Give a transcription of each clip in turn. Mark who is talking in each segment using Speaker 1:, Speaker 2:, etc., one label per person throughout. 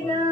Speaker 1: freedom.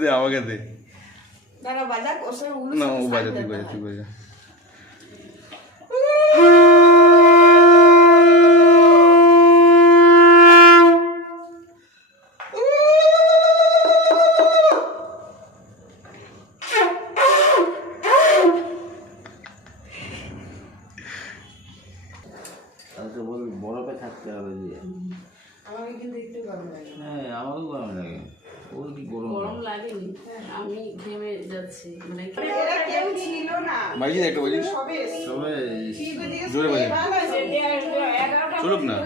Speaker 1: দে আমাকে দে।
Speaker 2: না না বাজা ওর সঙ্গে
Speaker 1: না ও বাজা তুই বাজা তুই বাজা
Speaker 2: বাজিয়ে একটু
Speaker 1: বাজিয়ে
Speaker 2: সবে
Speaker 1: জোরে
Speaker 2: বাজিয়ে
Speaker 1: চলুক না।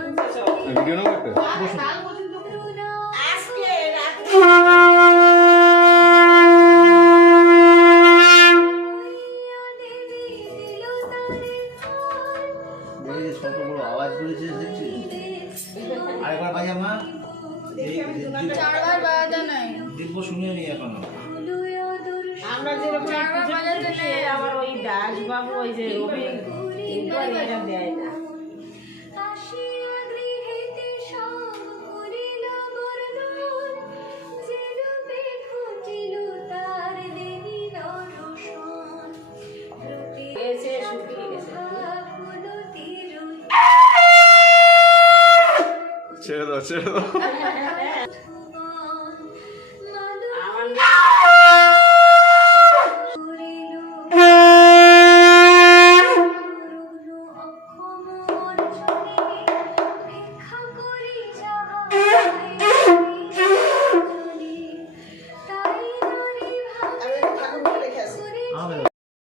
Speaker 1: হ্যাঁ, ভিডিও নেব একটা।
Speaker 3: যেরকম আবার ওই দাসবাবু ওই যে রবি এটা দেয় না।
Speaker 1: ছেড়ে দাও ছেড়ে দাও।